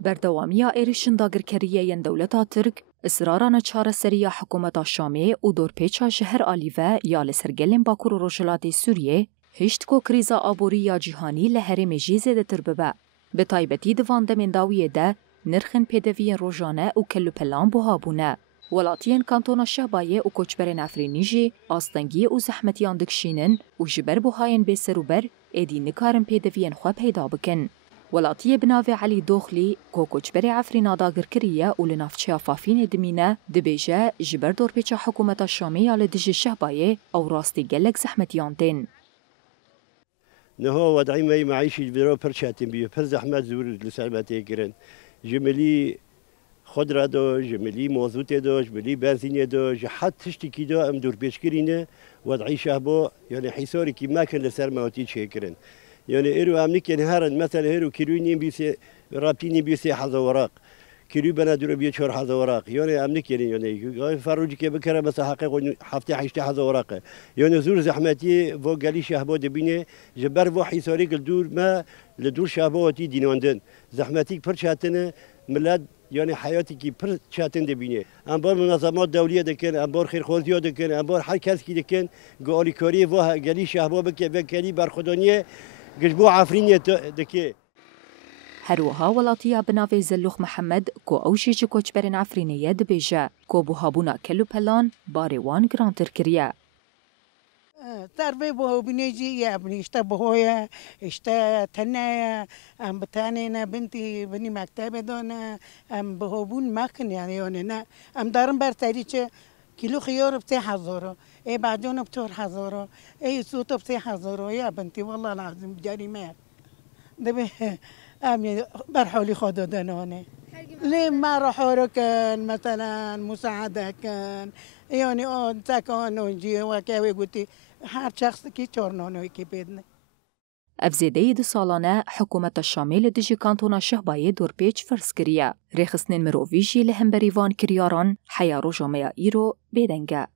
بردوامیا ایریشن داگرکریه ین دولتا ترک اصراران چاره سریا حکومت شامی و دورپیچا شهر آلیوه یا لسرگلین باکور و روشلات سوریه هشت کو کریزا آبوری یا جیهانی لحرم جیزه ده ترببه. به تایبتی دوان دمین داویه ده نرخن پیدوین روژانه و کلو پلان بوهابونه. ولاتین کانتونا شهبایه و کوچبرین افرینیجی آستنگی و زحمتیان دکشینن و جبر بوهاین بسروبر ایدی نکارن پیدوین خواه پیدا بکن. ولاتیه بناوی علی دوخلی کو کوچبر افرینا داگرکریه و لنافچه افافین دمینه دبیجه جبر دورپیچا حکومت شامی یا لدج شهبایه او راستی گلک زحمتیان دین. نهو وضعي ما معيشي برو برشاتين بيه پر زحمت زور لسلامتي كرن جملي خضره دو جملي موزوت دو جملي بنزين دو حتى تشتكي دو ام دور بيشكرينه وضعي شهبو يعني حصاري كي ما كان لسر موتي شكرن يعني ايرو امنيك يعني هرن مثلا ايرو كيلوني بيسي رابطيني بيسي حظ وراق كيلو بنادر بيه 4 حظ وراق يعني امنيك يعني فروجي كي بكره بس حقيقه حفتي حشتي حظ وراق يعني زور زحمتي فوق قالي شهبو دبينه جبر فو حصاري الدور ما لدور شهبوتي دينوندن زحمتي برشاتنا ملاد يعني حياتي كي بر شاتن دبينه انبار منظمات دوليه دكن انبار خيرخوازيه دكن انبار هر کس کی دكن قالي كوري و قالي شهبو بك بكلي برخدانيه گجبو عفرين دكه هروها ولاتیا بناوی زلوخ محمد کو اوشی کوچبرین افرینیه دبیجه کو بوهابونا کلو پلان باریوان گرانتر کریه. تربية بهو بنيجي يا ابني اشتا بهويا اشتا تنايا ام بتانينا بنتي بني مكتبة دونا ام بهوبون ماكن يعني انا ام دارم برتاريچه كيلو خيار بتاع حضوره اي بعدون بتور حضوره اي صوت بتاع حضوره يا بنتي والله العظيم جريمات دبي ام برحولي خدو دنوني ليه ما راحوا كان مثلا مساعدة كان يعني انت كان ونجي وكاوي قلتي هر شخص کی چورنانوی کی بدنه. افزیده دو سالانه حکومت شامل دجی کانتونا شهبای دورپیچ فرس کریه. ریخستن مروویجی لهم بریوان کریاران حیا رو جامعه ایرو بیدنگه.